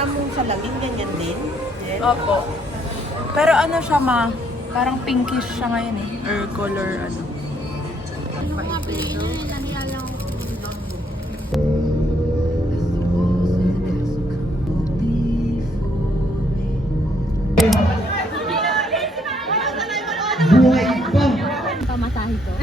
tira mong salamin, ganyan din? Yes. Opo. Pero ano siya ma, parang pinkish siya ngayon eh. Or color ano. Mga plano yun, nahiyala ko. Buhay pa! Pamasahe ko.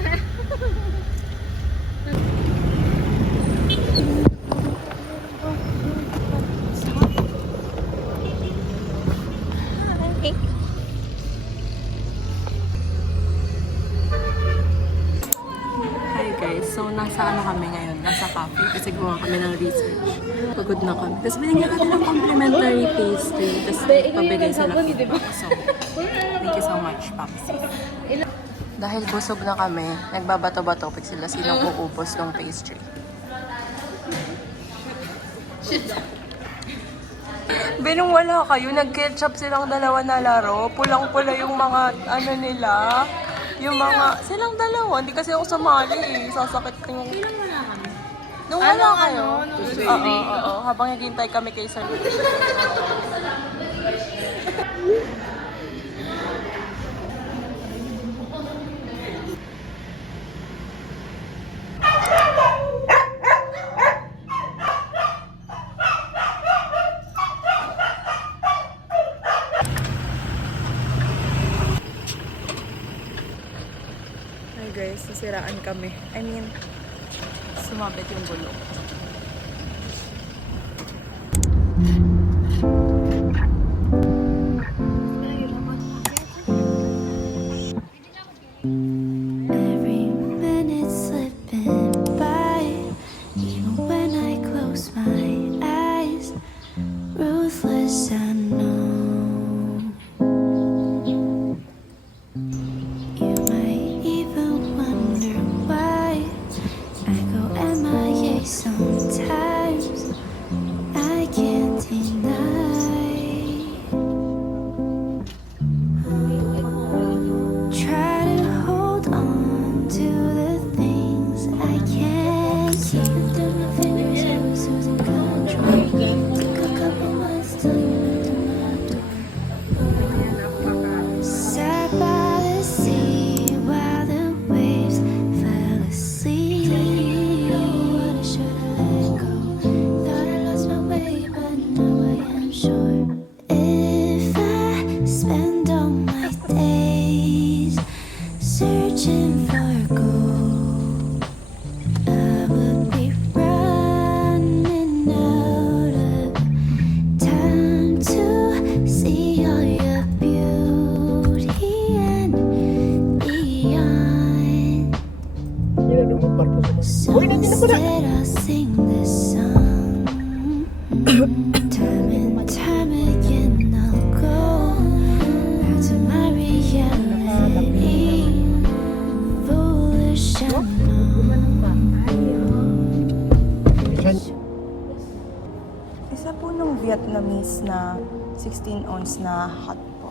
Hi guys, so nasa ano kami ngayon? Nasa cafe kasi gumawa kami ng research. Pagod na kami. Tapos binigyan kami ng complimentary pastry. Tapos pabigay sila feedback. So, thank you so much, Papsi. Dahil busog na kami, nagbabato-bato pag sila sinong uubos ng pastry. Binong wala kayo, nag-ketchup silang dalawa na laro. Pulang-pula yung mga ano nila. Yung mga, silang dalawa. Hindi kasi ako sumali eh. Sasakit ko yung... Ilan wala kami? Nung wala kayo? Oo. Habang naghintay kami kay Sir. Hi guys, nasiraan kami. I mean, sumabit yung gulong. Every minute slipping by, even when I close my eyes, ruthless I know. You might even wonder why I go MIA sometimes. I can't deny. Try to hold on to the things I can't keep. Through my fingers, I was losing control. Took a couple months till you knocked on my door. Sat by the sea while the waves fell asleep. What I should've let go. Thought I lost my way, but now I am sure. If I spend all my days searching for gold, I would be running out of time to see all your beauty and beyond. So instead I'll sing this song. Time and time again I'll go back to my reality. Foolish I know. Isa po nung Vietnamese na 16 ounce na hot po.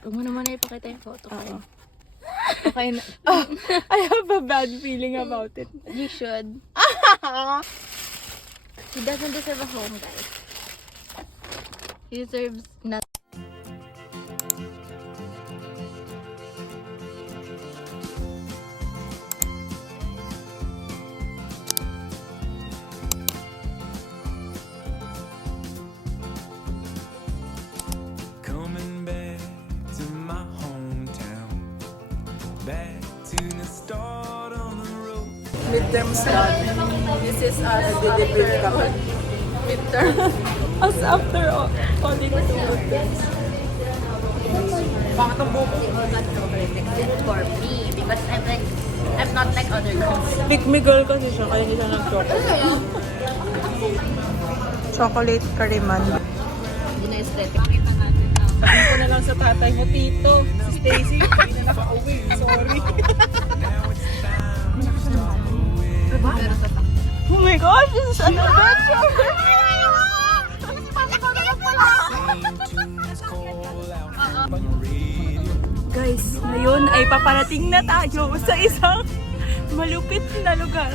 Huwag mo naman na ipakita yung photo ko. Okay na. Oh, I have a bad feeling about it. You should. He doesn't deserve a home, guys. He deserves not. Coming back to my hometown, back to the start on the road. Midterms done. This is us nagde-debrief kami. Midterm. As after audit to midterms. It was not so predicted for me because I'm like I'm not like other girls. Pick me girl kasi siya, kaya hindi siya nag-chocolate. Chocolate kariman. Hindi na aesthetic. Pakita natin. Sabihin ko na lang sa tatay mo, Tito, si Stacy, hindi na nakauwi. Sorry. Oh my gosh, this is an adventure! Guys, ngayon ay paparating na tayo sa isang malupit na lugar.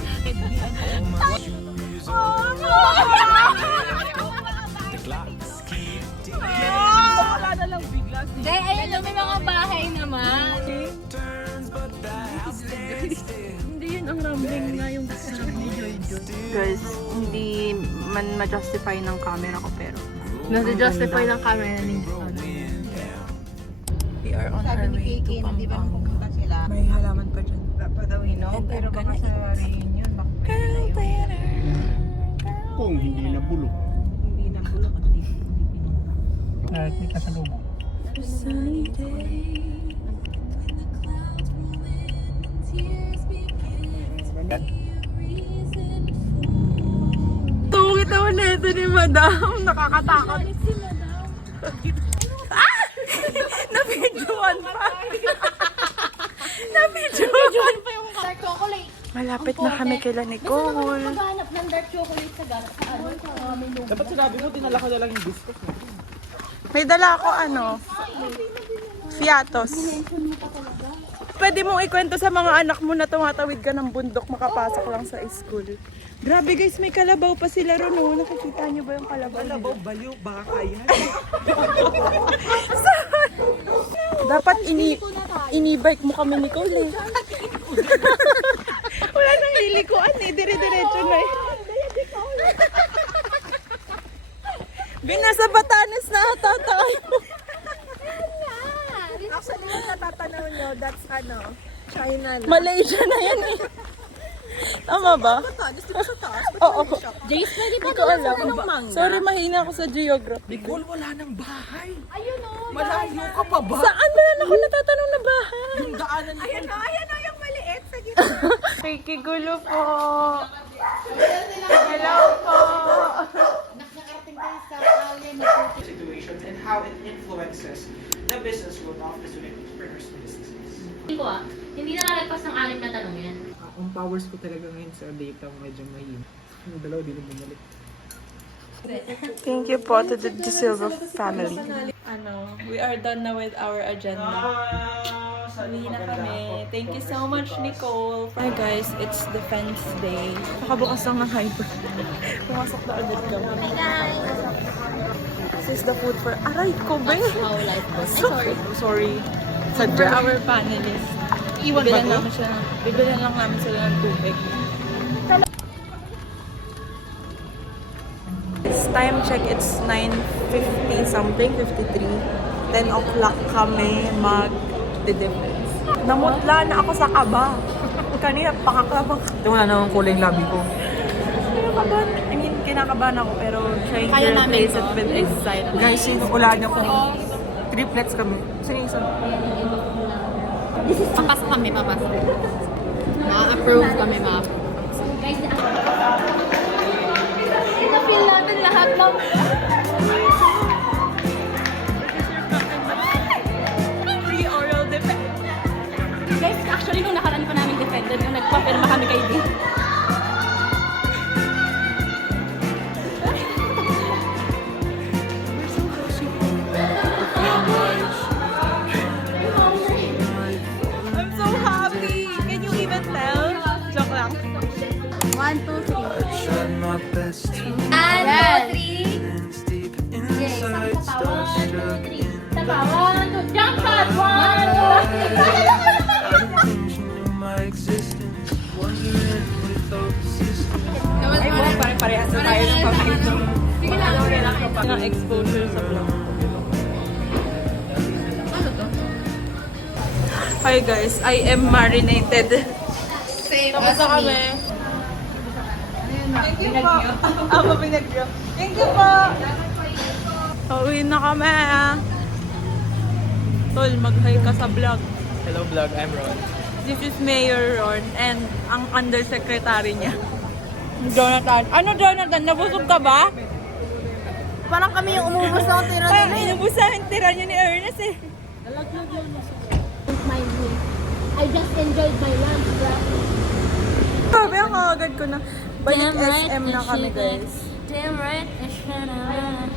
Hindi, ayun lang, may mga bahay naman. Hindi yun ang rambling nga yung sabi ni Jojo. Guys, hindi man ma-justify ng camera ko pero Nasi-justify ng camera ni we are on our way to Di ba Pampang. pupunta sila? May halaman pa dyan. Padawin, no? And Pero I'm baka gonna sa reunion, baka Girl, better. Kung hindi na bulok. hindi na bulok at hindi pinunta. At may kasalubong. Sunny day. Tungit ako na ito ni Madam. Nakakatakot. Ah! Nabidyoan pa. Nabidyoan pa yung dark chocolate. malapit na kami kila Nicole. Maghanap ng dark chocolate sa may lugar. Dapat sinabi mo, dinala ko na lang yung biscuit. May dala ako Fiatos. Pwede mong ikwento sa mga anak mo na tumatawid ka ng bundok makapasok lang sa school. Grabe guys, may kalabaw pa sila ron. Oh. Nakikita niyo ba yung kalabaw? Kalabaw, baliw, baka yan. Dapat ini-bike mo kami, Nicole eh. Wala nang lilikuan eh. Dire-diretso na eh. Binasa Batanes na ata tayo. Actually, yung natatanaw nyo, that's China lang. Malaysia na yan eh. Tama ba? Batanes, di ba sa taas? Oo. Jace, pwede Hindi ko alam. Sorry, mahina ako sa geography. Nicole, wala nang bahay. Ayun o. Malayo ka pa ba? Saan ba ako natatanong na bahay? Yung daanan niya. Ayan o, yung maliit. Sige. Kikigulo po. Hello po. Situations and how it influences the business world of the student entrepreneurs businesses. Hindi na lalagpas ng 6 na tanong yan. Ang powers ko talaga ngayon sa data medyo mahina. Yung dalawa, di lang bumalik. Thank you po to the De Silva family. We are done na with our agenda. Uwi na kami. Thank you so much, Nicole. Hi guys, it's Defense Day. Nakabukas lang ng hyper. Pumasok na agad kami. This is the food for... Aray ko, ba? How life goes. Ay, sorry. Sorry. For our panelists. Bibilan lang namin sila ng tubig. It's time check, it's 9:50 something, 53. 10 o'clock kami mag-defense. Namutla na ako sa kaba. Kanina, pakakabang. Ito wala namang kulay labi ko. Kinakabahan. I mean, kinakabahan ako pero trying to replace it with excitement. Guys, wala niyo kung triplets kami. Sige, isa. Papasok kami, papasok. Ma-approve kami, ma-approve. Guys, na-feel natin lahat ng... Free oral defense. Guys, actually, nung nakaraan pa namin defended, nung nagpapirma kami kay Dave. I'm so happy. Can you even tell? Joke lang. 1, 2, 3. Tried my best to And 2, 3. dance deep inside, starstruck in Tapawan. Jump shot. 1, 2, 3. things you knew my existence, wondering without persistence. Ay, wow, parehas na tayo ng pamilya. Sige lang. Okay lang. Ng exposure sa vlog. Hi guys, I am marinated. Same Tapos na kami. Thank you po. Ako pinag-drop. Thank you po. Pauwi na kami. Tol, mag-hi ka sa vlog. Hello vlog, I'm Ron. This is Mayor Ron and ang undersecretary niya. Jonathan. Ano Jonathan? Nabusog ka ba? Parang kami yung umubos ng tira Parang inubos sa akin tira niya ni Ernest eh. My room. I just enjoyed my lunch, bro. Sabi ang agad ko na. Balik SM na kami, guys. Damn right, I should have.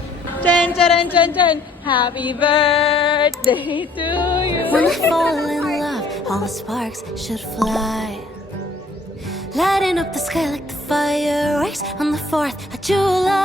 Chan, charan, chan, chan. Happy birthday to you. When I fall in love, all the sparks should fly. Lighting up the sky like the fireworks on the 4th of July.